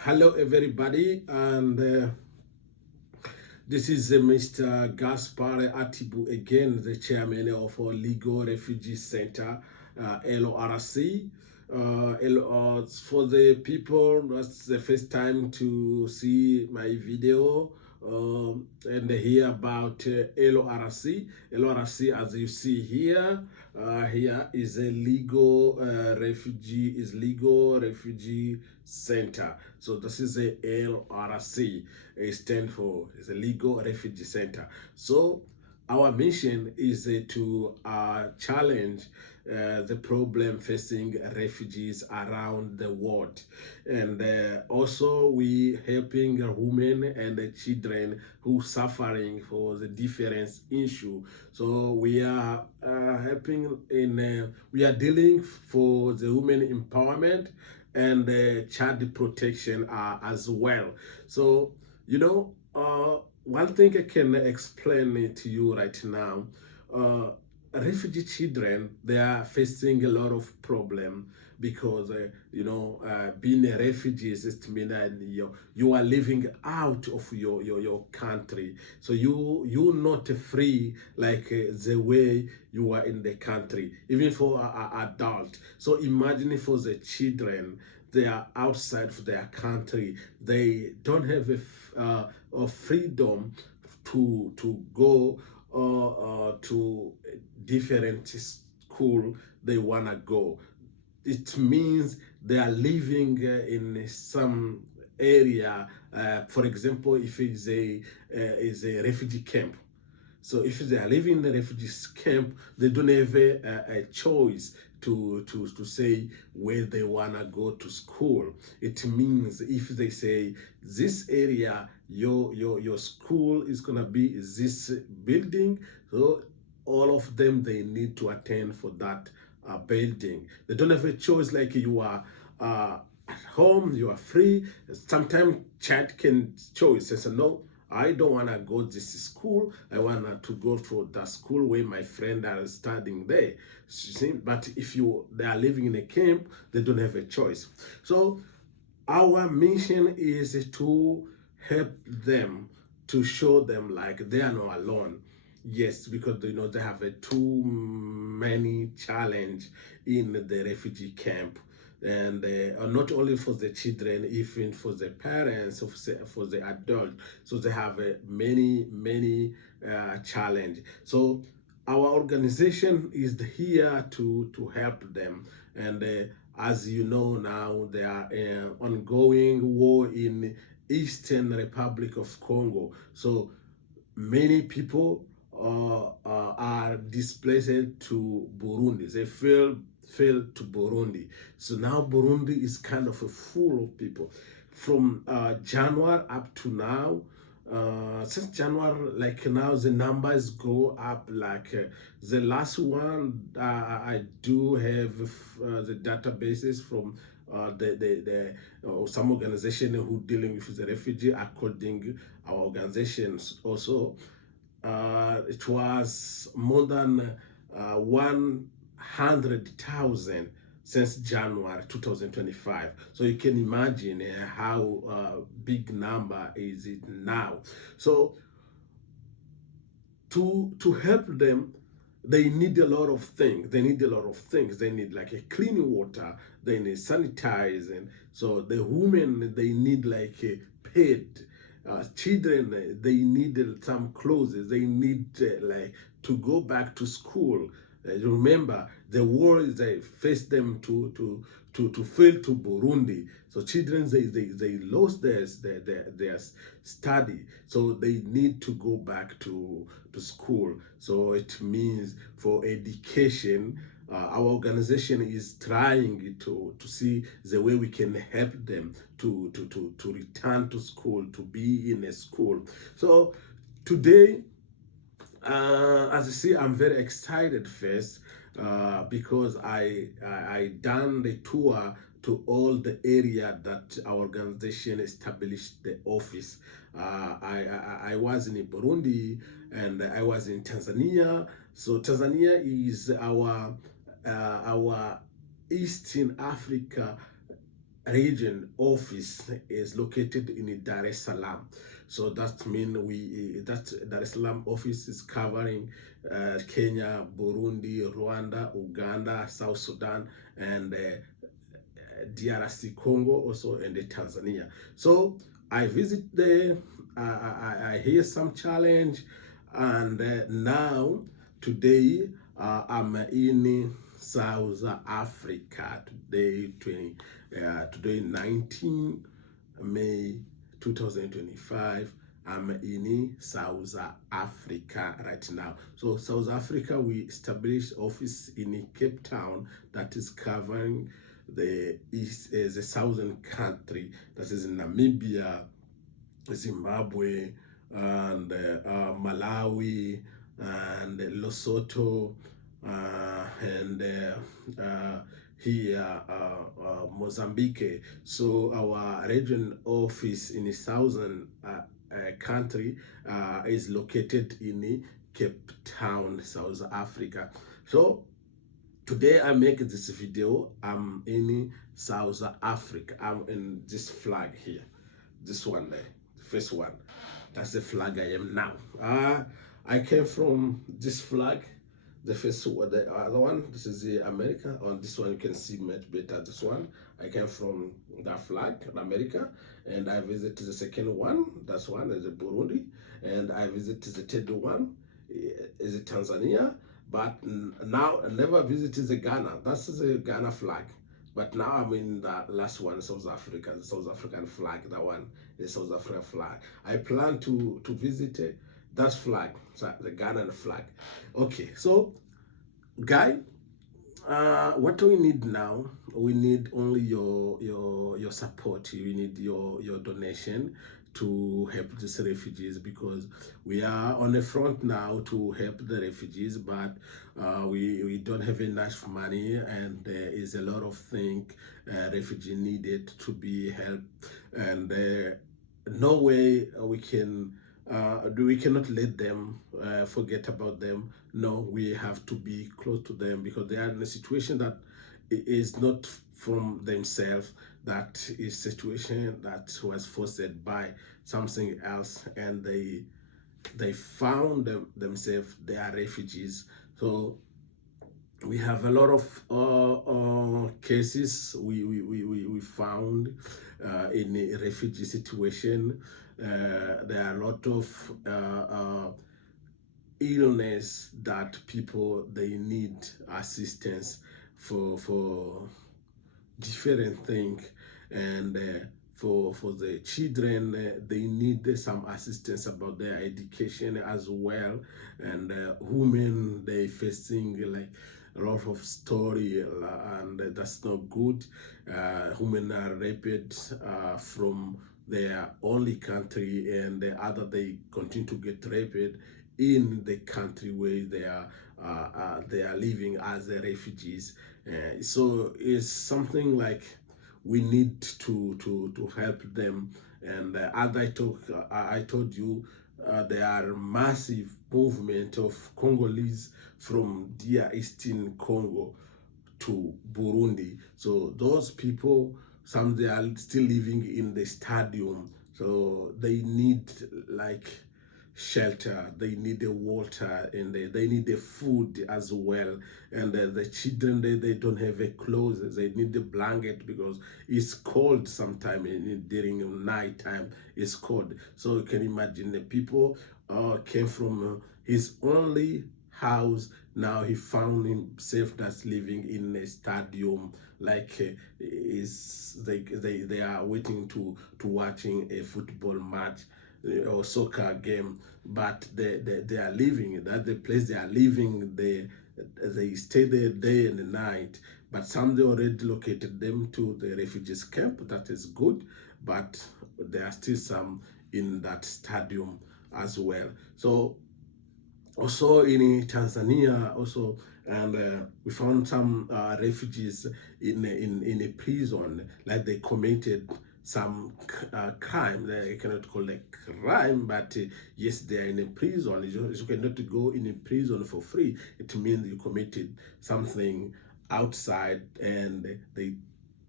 Hello, everybody, and this is Mr. Gaspar Atibu again, the chairman of our Legal Refugee Center, LRC. For the people, that's the first time to see my video and hear about LRC. LRC, as you see here is a legal refugee center. So this is a LRC. It stands for is a legal refugee center. So our mission is to challenge the problem facing refugees around the world, and also we helping women and children who suffering for the different issue. So we are helping in we are dealing for the women empowerment and child protection as well. So one thing I can explain it to you right now. uh, Refugee children, they are facing a lot of problem because being a refugee is to mean that you are living out of your country, so you're not free like the way you are in the country, even for adult. So imagine for the children, they are outside of their country, they don't have a freedom to go to different school they wanna go. It means they are living in some area. For example, if it's a refugee camp, so if they are living in the refugee camp, they don't have a choice to say where they wanna go to school. It means if they say this area, your school is gonna be this building, so all of them they need to attend for that building. They don't have a choice like you are. At home, you are free. Sometimes child can choose and say, no, I don't want to go this school. I want to go to the school where my friends are studying there. You see? But if they are living in a camp, they don't have a choice. So our mission is to help them, to show them like they are not alone. Yes, because they have a too many challenge in the refugee camp, and not only for the children, even for the parents, for the adult. So they have many challenge. So our organization is here to help them, and as you know now, there are ongoing war in Eastern Republic of Congo. So many people are displaced to Burundi. They fell to Burundi. So now Burundi is kind of full of people. From January up to now, since January, like now the numbers go up. Like the last one, I do have the databases from some organization who dealing with the refugee. According our organizations also, it was more than 100,000 since January 2025. So you can imagine how big number is it now. So to help them, they need a lot of things. They need like a clean water. They need sanitizing. So the women, they need like a pet. Children, they need some clothes. They need like to go back to school. Remember, the war is they faced them to fail to Burundi. So children, they lost their study. So they need to go back to school. So it means for education, our organization is trying to see the way we can help them to return to school, to be in a school. So today, as you see, I'm very excited first because I done the tour to all the area that our organization established the office. I was in Burundi and I was in Tanzania. So Tanzania is our Eastern Africa region office is located in Dar es Salaam. So that means that Dar es Salaam office is covering Kenya, Burundi, Rwanda, Uganda, South Sudan, and DRC Congo also, and Tanzania. So I visit there. I hear some challenge, and now today I'm in South Africa today. Today 19 May 2025. I'm in South Africa right now. So South Africa, we established office in Cape Town that is covering the east, the southern country, that is Namibia, Zimbabwe, and Malawi, and Lesotho, and here Mozambique. So our region office in the southern country is located in Cape Town, South Africa. So today I make this video. I'm in South Africa. I'm in this flag here. This one there, the first one. That's the flag I am now. I came from this flag. The first one, the other one, this is the America. On this one you can see much better. This one, I came from that flag, America, and I visited the second one. That's one is the Burundi, and I visited the third one, is it Tanzania. But now I never visited the Ghana. That's the Ghana flag. But now I'm in the last one, South Africa, the South African flag. That one is South African flag. I plan to visit that flag, so the Ghanaian flag. Okay, so guy, what we need now, we need only your support. We need your donation to help these refugees, because we are on the front now to help the refugees, but we don't have enough money, and there is a lot of things refugee needed to be helped, and no way we cannot let them forget about them. No, we have to be close to them, because they are in a situation that is not from themselves, that is situation that was forced by something else, and they found themselves, they are refugees. So we have a lot of cases we found in a refugee situation. There are a lot of illness that people, they need assistance for different things, and for the children, they need some assistance about their education as well, and women, they facing like a lot of story, and that's not good. Women are raped from their only country, and the other, they continue to get raped in the country where they are living as refugees. So it's something like we need to help them. And as I told you, there are massive movement of Congolese from dear Eastern Congo to Burundi. So those people, some, they are still living in the stadium. So they need like shelter, they need the water, and they need the food as well. And the children, they don't have a clothes, they need the blanket, because it's cold sometime during night time, it's cold. So you can imagine the people came from his only house, now he found himself that's living in a stadium, like they are waiting to watching a football match or soccer game, but they are living that the place they are living, they stay there day and night. But some, they already located them to the refugees camp, that is good, but there are still some in that stadium as well. So also in Tanzania also, and we found some refugees in a prison, like they committed some crime. They cannot call it crime, but yes, they are in a prison. You cannot go in a prison for free. It means you committed something outside, and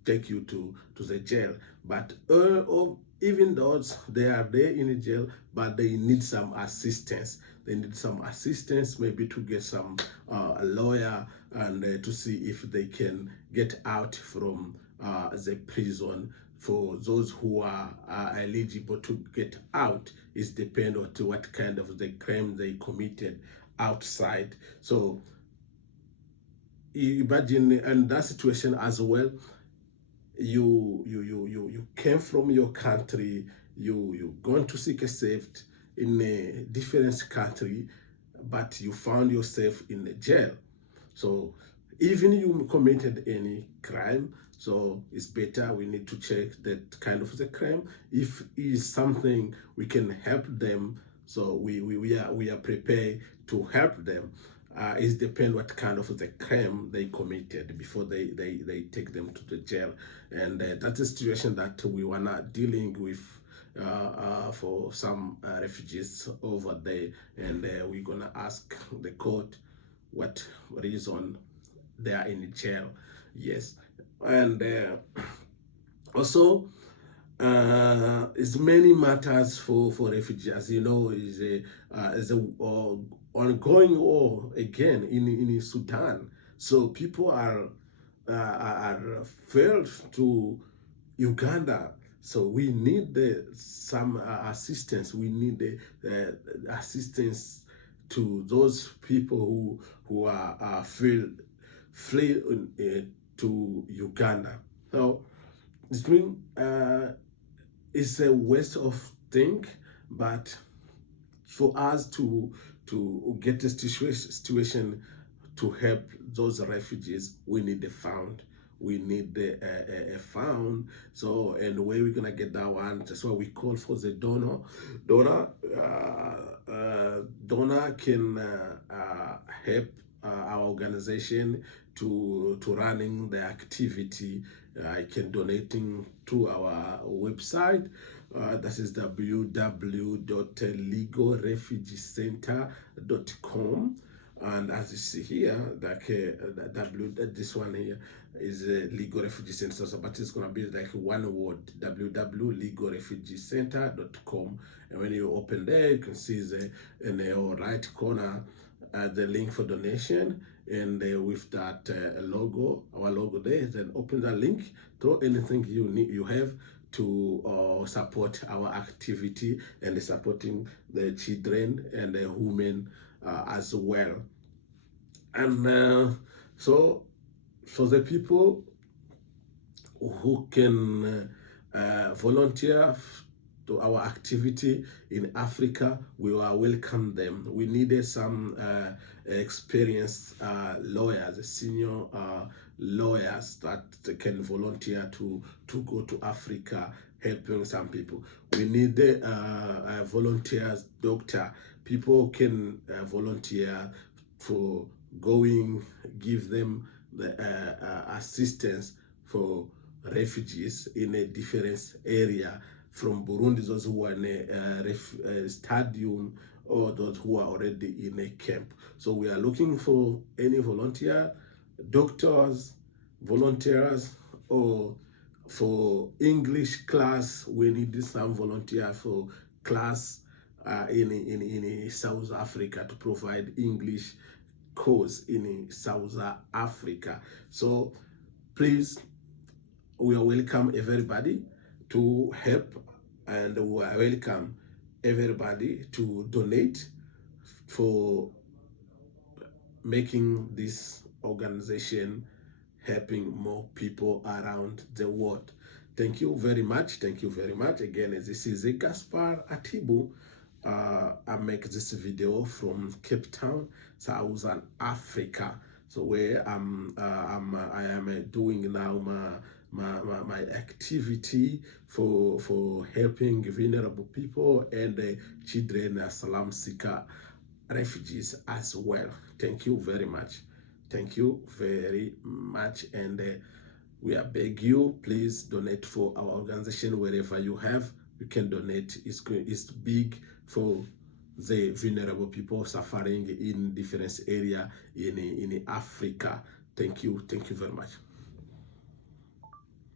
take you to the jail. But even those, they are there in the jail, but they need some assistance. They need some assistance, maybe to get some a lawyer, and to see if they can get out from the prison. For those who are eligible to get out, is depend on to what kind of the crime they committed outside. So imagine in that situation as well, you came from your country, you going to seek a safety in a different country, but you found yourself in a jail. So even you committed any crime, so it's better we need to check that kind of the crime. If is something we can help them, so we are prepared to help them. It depends what kind of the crime they committed before they take them to the jail. And that's a situation that we were not dealing with for some refugees over there. And we're gonna ask the court what reason they are in jail. Yes. And also it's many matters for refugees. You know, is a ongoing war again in Sudan. So people are failed to Uganda. So we need some assistance. We need the assistance to those people who are flee to Uganda. So it's been it's a waste of thing, but for us to get a situation to help those refugees, we need a fund. We need a fund. So, and where we're gonna get that one? That's why we call for the donor. Donor can help our organization to running the activity. I can donating to our website. That is www.legalrefugeecenter.com. And as you see here, like this one here is a legal refugee center, so, but it's gonna be like one word: www.legalrefugeecenter.com. And when you open there, you can see in the right corner the link for donation, and with that logo, our logo there. Then open that link, throw anything you have to support our activity and supporting the children and the women as well. And so for the people who can volunteer to our activity in Africa, we will welcome them. We needed some experienced lawyers, senior lawyers that can volunteer to go to Africa, helping some people. We need volunteers, doctor. People can volunteer for going, give them the assistance for refugees in a different area. From Burundi, those who are in a stadium, or those who are already in a camp. So we are looking for any volunteer, doctors, volunteers, or for English class. We need some volunteer for class in South Africa to provide English course in South Africa. So please, we are welcome everybody to help, and we are welcome everybody to donate for making this organization helping more people around the world. Thank you very much. Thank you very much. Again, this is Gaspar Atibu. I make this video from Cape Town, Southern Africa. So where I am doing now my activity for helping vulnerable people and children, asylum seeker, refugees as well. Thank you very much. Thank you very much. And we are beg you, please donate for our organization wherever you have. You can donate. It's big for the vulnerable people suffering in different area in Africa. Thank you very much.